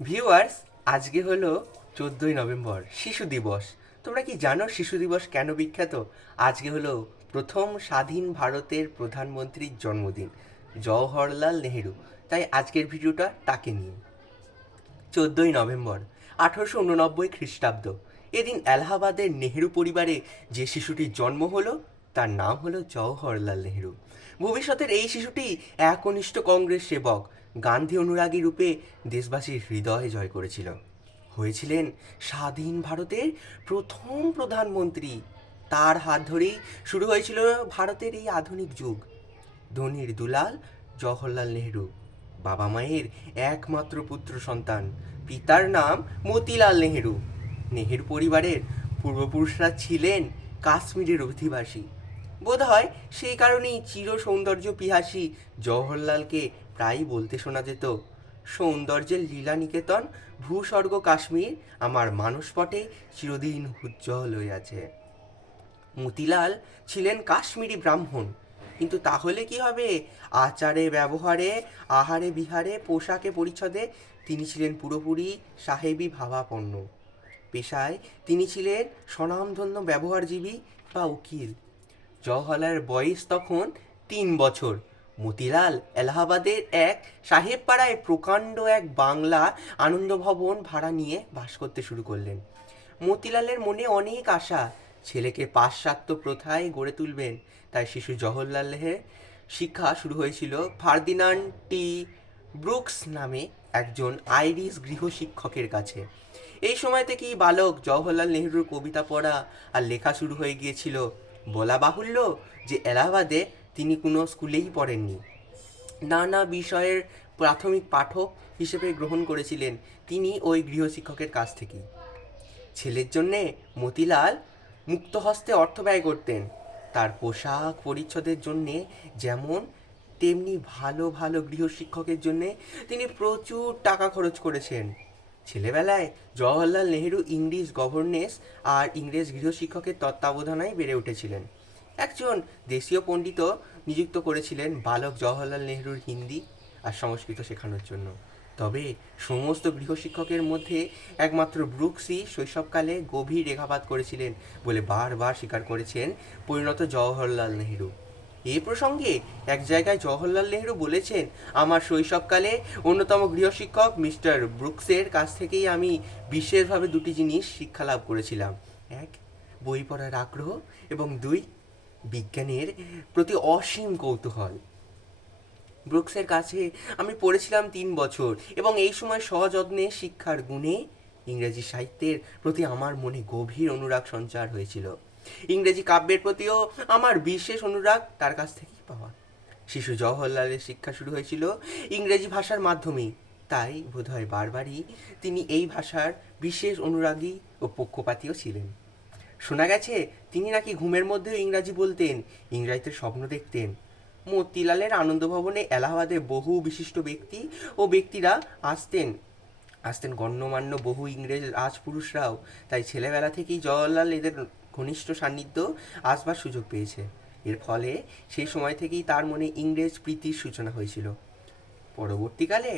Viewers আজকে হলো চোদ্দোই নভেম্বর, শিশু দিবস। তোমরা কি জানো শিশু দিবস কেন বিখ্যাত? আজকে হলো প্রথম স্বাধীন ভারতের প্রধানমন্ত্রীর জন্মদিন, জওহরলাল নেহেরু। তাই আজকের ভিডিওটা তাকে নিয়ে। চোদ্দোই নভেম্বর, আঠারোশো উননব্বই খ্রিস্টাব্দ। এদিন এলাহাবাদের নেহেরু পরিবারে যে শিশুটির জন্ম হলো, তার নাম হলো জওহরলাল নেহেরু। ভবিষ্যতের এই শিশুটি একনিষ্ঠ কংগ্রেস সেবক গান্ধী অনুরাগী রূপে দেশবাসীর হৃদয় জয় করেছিল। হয়েছিলেন স্বাধীন ভারতের প্রথম প্রধানমন্ত্রী। তার হাত ধরেই শুরু হয়েছিল ভারতের এই আধুনিক যুগ। ধনির দুলাল, জওহরলাল নেহরু, বাবা মায়ের একমাত্র পুত্র সন্তান। পিতার নাম মতিলাল নেহেরু। নেহেরু পরিবারের পূর্বপুরুষরা ছিলেন কাশ্মীরের অধিবাসী। বোধ হয় সেই কারণেই চির সৌন্দর্য পিহাসী জওহরলালকে প্রায়ই বলতে শোনা যেত, সৌন্দর্যের লীলা নিকেতন ভূস্বর্গ কাশ্মীর, আমার মানসপটে চিরদিন উজ্জ্বল হয়ে আছে। মতিলাল ছিলেন কাশ্মীরি ব্রাহ্মণ, কিন্তু তাহলে কি হবে? আচারে, ব্যবহারে, আহারে, বিহারে, পোশাকে পরিচ্ছদে তিনি ছিলেন পুরোপুরি সাহেবী ভাবাপন্ন। পেশায় তিনি ছিলেন স্বনামধন্য ব্যবহারজীবী বা উকিল। জওহরলালের বয়স তখন তিন বছর। মতিলাল এলাহাবাদের এক সাহেব পাড়ায় প্রকাণ্ড এক বাংলা আনন্দ ভবন ভাড়া নিয়ে বাস করতে শুরু করলেন। মতিলালের মনে অনেক আশা, ছেলেকে পাশ্চাত্য প্রথায় গড়ে তুলবেন। তাই শিশু জওহরলালের শিক্ষা শুরু হয়েছিল ফার্দিনান্ড টি ব্রুকস নামে একজন আইরিশ গৃহশিক্ষকের কাছে। এই সময় থেকেই বালক জওহরলাল নেহরুর কবিতা পড়া আর লেখা শুরু হয়ে গিয়েছিল বলা বাহুল্য যে এলাহাবাদে তিনি কোনো স্কুলেই পড়েননি। নানা বিষয়ের প্রাথমিক পাঠক হিসেবে গ্রহণ করেছিলেন তিনি ওই গৃহশিক্ষকের কাছ থেকেই। ছেলের জন্যে মতিলাল মুক্ত হস্তে অর্থ ব্যয় করতেন। তার পোশাক পরিচ্ছদের জন্যে যেমন, তেমনি ভালো ভালো গৃহশিক্ষকের জন্যে তিনি প্রচুর টাকা খরচ করেছেন। ছেলেবেলায় জওহরলাল নেহেরু ইংলিশ গভর্নেস আর ইংরেজ গৃহশিক্ষকের তত্ত্বাবধানেই বেড়ে উঠেছিলেন। একজন দেশীয় পণ্ডিত নিযুক্ত করেছিলেন বালক জওহরলাল নেহরুর হিন্দি আর সংস্কৃত শেখানোর জন্য। তবে সমস্ত গৃহশিক্ষকের মধ্যে একমাত্র ব্রুকসই শৈশবকালে গভীর রেখাপাত করেছিলেন বলে বারবার স্বীকার করেছেন পরিণত জওহরলাল নেহরু। এ প্রসঙ্গে এক জায়গায় জওহরলাল নেহরু বলেছেন, আমার শৈশবকালে অন্যতম গৃহশিক্ষক মিস্টার ব্রুকসের কাছ থেকেই আমি বিশেষভাবে দুটি জিনিস শিক্ষা লাভ করেছিলাম। এক, বই পড়ার আগ্রহ এবং দুই বিজ্ঞানের প্রতি অসীম কৌতূহল। ব্রুকসের কাছে আমি পড়েছিলাম তিন বছর এবং এই সময় সযত্নে শিক্ষার গুণে ইংরেজি সাহিত্যের প্রতি আমার মনে গভীর অনুরাগ সঞ্চার হয়েছিল। ইংরেজি কাব্যের প্রতিও আমার বিশেষ অনুরাগ তার কাছ থেকেই পাওয়া। শিশু জওহরলালের শিক্ষা শুরু হয়েছিল ইংরেজি ভাষার মাধ্যমে তাই বোধহয় বারবারই তিনি এই ভাষার বিশেষ অনুরাগী ও পক্ষপাতীয় ছিলেন। শোনা গেছে, তিনি নাকি ঘুমের মধ্যেও ইংরাজি বলতেন, ইংরাজিতে স্বপ্ন দেখতেন। মতিলালের আনন্দ ভবনে এলাহাবাদে বহু বিশিষ্ট ব্যক্তি ও ব্যক্তিরা আসতেন। আসতেন গণ্যমান্য বহু ইংরেজ রাজপুরুষরাও। তাই ছেলেবেলা থেকেই জওয়াহরলাল এদের ঘনিষ্ঠ সান্নিধ্য আসবার সুযোগ পেয়েছে। এর ফলে সেই সময় থেকেই তার মনে ইংরেজ প্রীতির সূচনা হয়েছিল। পরবর্তীকালে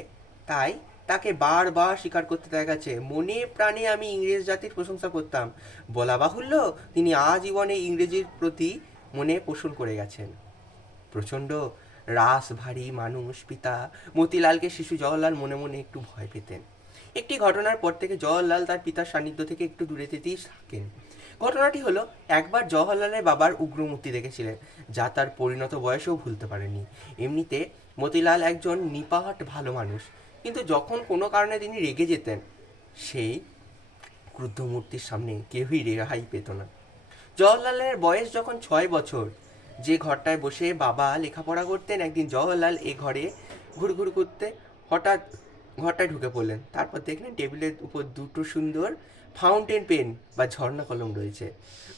তাই তাকে বারবার স্বীকার করতে দেখা গেছে। মনে প্রাণে আমি ইংরেজ জাতির প্রশংসা করতাম। বলা বাহুল্য, তিনি আজীবনে ইংরেজির প্রতি মনে পোষণ করে গেছেন। প্রচণ্ড রাস ভারী মানুষ, পিতা মতিলালকে শিশু জওহরলাল মনে মনে একটু ভয় পেতেন। একটি ঘটনার পর থেকে জওহরলাল তার পিতার সান্নিধ্য থেকে একটু দূরে যেতেই থাকেন। ঘটনাটি হলো, একবার জওহরলালের বাবার উগ্রমূর্তি দেখেছিলেন, যা তার পরিণত বয়সেও ভুলতে পারেনি এমনিতে মতিলাল একজন নিপাট ভালো মানুষ। কিন্তু যখন কোনো কারণে তিনি রেগে যেতেন, সেই ক্রুদ্ধ মূর্তির সামনে কেউই রেহাই পেত না। জওহরলালের বয়স যখন ছয় বছর, যে ঘরটায় বসে বাবা লেখাপড়া করতেন, একদিন জওহরলাল এ ঘরে ঘুরঘুর করতে হঠাৎ ঘরটায় ঢুকে পড়লেন। তারপর দেখলেন টেবিলের উপর দুটো সুন্দর ফাউন্টেন পেন বা ঝর্ণা কলম রয়েছে।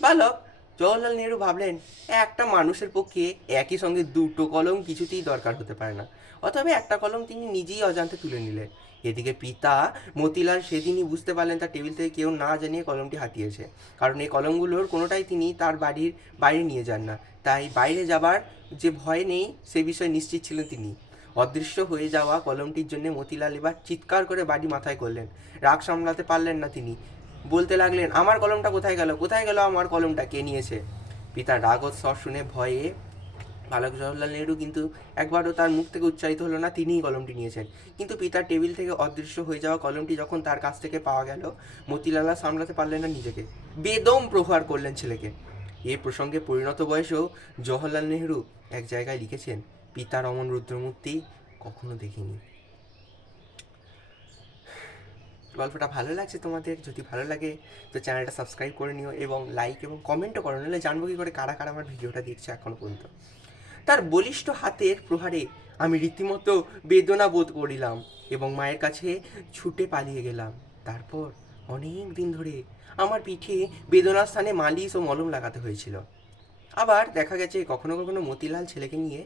বালক জওহরলাল নেহরু ভাবলেন, একটা মানুষের পক্ষে একই সঙ্গে দুটো কলম কিছুতেই দরকার হতে পারে না। অথবা একটা কলম তিনি নিজেই অজান্তে তুলে নিলেন। এদিকে পিতা মতিলাল সেদিনই বুঝতে পারলেন তার টেবিল থেকে কেউ না জানিয়ে কলমটি হাতিয়েছে। কারণ এই কলমগুলোর কোনোটাই তিনি তার বাড়ির বাইরে নিয়ে যান না। তাই বাইরে যাবার যে ভয় নেই, সে বিষয়ে নিশ্চিত ছিলেন তিনি। অদৃশ্য হয়ে যাওয়া কলমটির জন্য মতিলাল এবার চিৎকার করে বাড়ি মাথায় করলেন। রাগ সামলাতে পারলেন না তিনি। বলতে লাগলেন, আমার কলমটা কোথায় গেল? কোথায় গেল আমার কলমটা? কে নিয়েছে? পিতার রাগ ও স্বর শুনে ভয়ে বালক জওয়াহরলাল নেহরু কিন্তু একবারও তার মুখ থেকে উচ্চারিত হলো না, তিনিই কলমটি নিয়েছেন। কিন্তু পিতার টেবিল থেকে অদৃশ্য হয়ে যাওয়া কলমটি যখন তার কাছ থেকে পাওয়া গেল মতিলালা সামলাতে পারলেন না নিজেকে। বেদম প্রহার করলেন ছেলেকে। এ প্রসঙ্গে পরিণত বয়সেও জওহরলাল নেহরু এক জায়গায় লিখেছেন পিতার অমন রুদ্রমূর্তি কখনো দেখিনি। গল্পটা ভালো লাগছে তোমাদের, যদি ভালো লাগে তো চ্যানেলটা সাবস্ক্রাইব করে নিও এবং লাইক এবং কমেন্টও করো, নাহলে জানব কি করে কারা কারা আমার ভিডিওটা দেখছে এখনও পর্যন্ত। তার বলিষ্ঠ হাতের প্রহারে আমি রীতিমতো বেদনা বোধ করিলাম এবং মায়ের কাছে ছুটে পালিয়ে গেলাম। তারপর অনেক দিন ধরে আমার পিঠে বেদনার স্থানে মালিশ ও মলম লাগাতে হয়েছিল। আবার দেখা গেছে কখনো কখনো মতিলাল ছেলেকে নিয়ে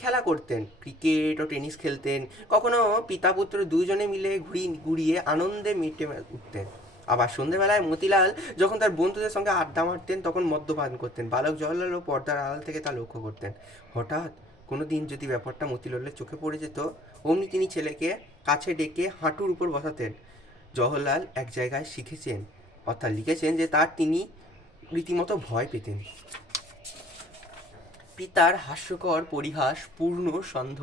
খেলা করতেন ক্রিকেট ও টেনিস খেলতেন, কখনো পিতা পুত্র দুজনে মিলে ঘুরি, ঘুরিয়ে আনন্দে মেটে উঠতেন। আবার সন্ধেবেলায় মতিলাল যখন তার বন্ধুদের সঙ্গে আড্ডা মারতেন, তখন মদ্যপান করতেন। বালক জওয়াহরলালও পর্দার আড়াল থেকে তা লক্ষ্য করতেন। হঠাৎ কোনো দিন যদি ব্যাপারটা মতিলালের চোখে পড়ে যেত, অমনি তিনি ছেলেকে কাছে ডেকে হাঁটুর উপর বসাতেন। জওহরলাল এক জায়গায় শিখেছেন, অর্থাৎ লিখেছেন যে তার তিনি রীতিমতো ভয় পেতেন। পিতার হাস্যকর পরিহাস পূর্ণ সন্ধ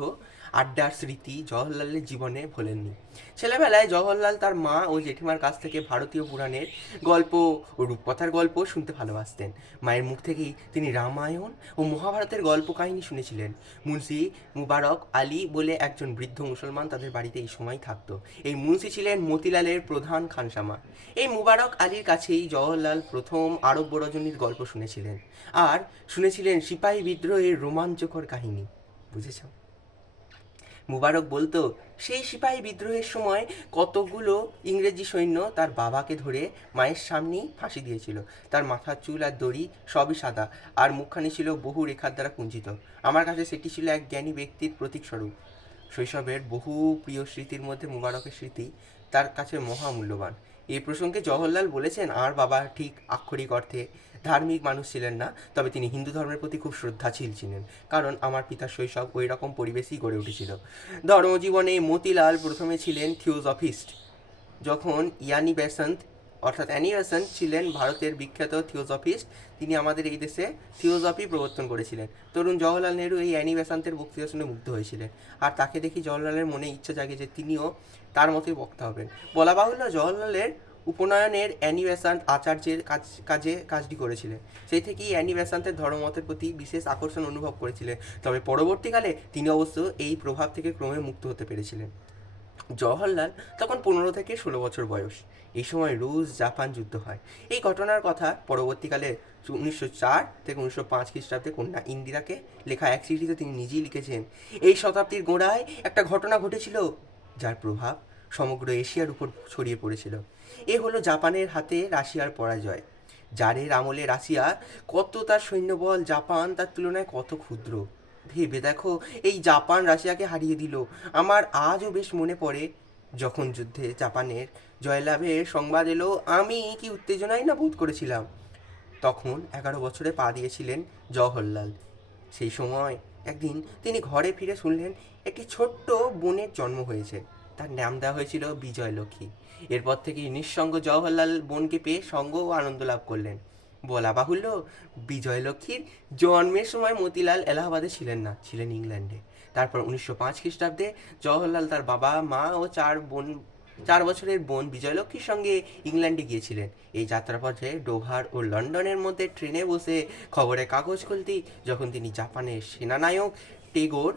আড্ডার স্মৃতি জওহরলালের জীবনে ভোলেননি। ছেলেবেলায় জওহরলাল তার মা ও জেঠিমার কাছ থেকে ভারতীয় পুরাণের গল্প ও রূপকথার গল্প শুনতে ভালোবাসতেন। মায়ের মুখ থেকেই তিনি রামায়ণ ও মহাভারতের গল্প কাহিনী শুনেছিলেন। মুন্সি মুবারক আলী বলে একজন বৃদ্ধ মুসলমান তাদের বাড়িতে এই সময় থাকতো। এই মুন্সি ছিলেন মতিলালের প্রধান খানসামা। এই মুবারক আলীর কাছেই জওহরলাল প্রথম আরব বড়জনীর গল্প শুনেছিলেন। আর শুনেছিলেন সিপাহী বিদ্রোহের রোমাঞ্চকর কাহিনী। বুঝেছ? মুবারক বলতো, সেই সিপাহী বিদ্রোহের সময় কতগুলো ইংরেজি সৈন্য তার বাবাকে ধরে মায়ের সামনেই ফাঁসি দিয়েছিল। তার মাথার চুল আর দড়ি সবই সাদা আর মুখখানি ছিল বহু রেখার দ্বারা কুঞ্চিত আমার কাছে সেটি ছিল এক জ্ঞানী ব্যক্তির প্রতীকস্বরূপ শৈশবের বহু প্রিয় স্মৃতির মধ্যে মুবারকের স্মৃতি তার কাছে মহামূল্যবান এই প্রসঙ্গে জওহরলাল বলেছেন, আর বাবা ঠিক আক্ষরিক অর্থে ধার্মিক মানুষ ছিলেন না, তবে তিনি হিন্দু ধর্মের প্রতি খুব শ্রদ্ধাশীল ছিলেন, কারণ আমার পিতার শৈশব ওই রকম পরিবেশই গড়ে উঠেছিল। ধর্মজীবনে মতিলাল প্রথমে ছিলেন থিওজফিস্ট যখন ইয়ানি বেসন্ত অর্থাৎ অ্যানি বেসন্ত ছিলেন ভারতের বিখ্যাত থিওজফিস্ট তিনি আমাদের এই দেশে থিওজফি প্রবর্তন করেছিলেন। তরুণ জওহরলাল নেহরু এই অ্যানি বেসান্তের বক্তৃতা শুনে মুগ্ধ হয়েছিলেন। আর তাকে দেখি জওহরলালের মনে ইচ্ছা জাগে যে তিনিও তার মতোই বক্তা হবেন। বলা বাহুল্য, জওহরলালের উপনয়নের অ্যানি বেসান্ত আচার্যের কাজ, কাজে, কাজটি করেছিলেন। সেই থেকেই অ্যানি বেসান্তের ধর্মমতের প্রতি বিশেষ আকর্ষণ অনুভব করেছিলেন। তবে পরবর্তীকালে তিনি অবশ্য এই প্রভাব থেকে ক্রমে মুক্ত হতে পেরেছিলেন। জওহরলাল তখন পনেরো থেকে ষোলো বছর বয়স। এই সময় রুশ জাপান যুদ্ধ হয়। এই ঘটনার কথা পরবর্তীকালে উনিশশো চার থেকে উনিশশো পাঁচ খ্রিস্টাব্দে কন্যা ইন্দিরাকে লেখা এক চিঠিতে তিনি নিজেই লিখেছেন, এই শতাব্দীর গোড়ায় একটা ঘটনা ঘটেছিল যার প্রভাব সমগ্র এশিয়ার উপর ছড়িয়ে পড়েছিল। এ হলো জাপানের হাতে রাশিয়ার পরাজয়। জারের আমলে রাশিয়া কত তার সৈন্যবল জাপান তার তুলনায় কত ক্ষুদ্র। ভেবে দেখো, এই জাপান রাশিয়াকে হারিয়ে দিল। আমার আজও বেশ মনে পড়ে যখন যুদ্ধে জাপানের জয়লাভের সংবাদ এলো, আমি কি উত্তেজনাই না বোধ করেছিলাম? তখন এগারো বছরে পা দিয়েছিলেন জওহরলাল। সেই সময় একদিন তিনি ঘরে ফিরে শুনলেন, একটি ছোট্ট বোনের জন্ম হয়েছে। তার নাম দেওয়া হয়েছিল বিজয়লক্ষ্মী। এরপর থেকে নিঃসঙ্গ জওহরলাল বোনকে পেয়ে সঙ্গ ও আনন্দ লাভ করলেন। বলা বাহুল্য। বিজয়লক্ষ্মীর জন্মের সময় মতিলাল এলাহাবাদে ছিলেন না, ছিলেন ইংল্যান্ডে। তারপর উনিশশো পাঁচ খ্রিস্টাব্দে জওহরলাল তার বাবা, মা ও চার বোন, চার বছরের বোন বিজয়লক্ষ্মীর সঙ্গে ইংল্যান্ডে গিয়েছিলেন। এই যাত্রাপথে ডোভার ও লন্ডনের মধ্যে ট্রেনে বসে খবরের কাগজ খুলতেই যখন তিনি জাপানের সেনানায়ক টেগোর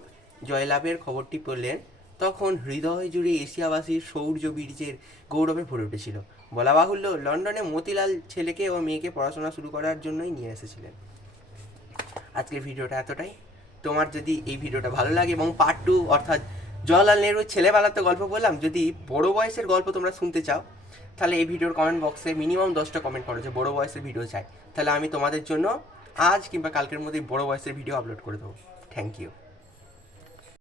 জয়লাভের খবরটি পড়লেন, তখন হৃদয় জুড়ে এশিয়াবাসীর শৌর্য বীর্যের গৌরবে ভরে উঠেছিল। বলা বাহুল্য, লন্ডনে মতিলাল ছেলেকে ও মেয়েকে পড়াশোনা শুরু করার জন্যই নিয়ে এসেছিলেন। আজকের ভিডিওটা এতটাই। তোমার যদি এই ভিডিওটা ভালো লাগে এবং পার্ট টু অর্থাৎ জওয়াহরলাল নেহরুর ছেলেবেলার তো গল্প বললাম, যদি বড় বয়সের গল্প তোমরা শুনতে চাও, তাহলে এই ভিডিওর কমেন্ট বক্সে মিনিমাম দশটা কমেন্ট করো যে বড় বয়সের ভিডিও চাই। তাহলে আমি তোমাদের জন্য আজ কিংবা কালকের মধ্যেই বড় বয়সের ভিডিও আপলোড করে দেবো। Thank you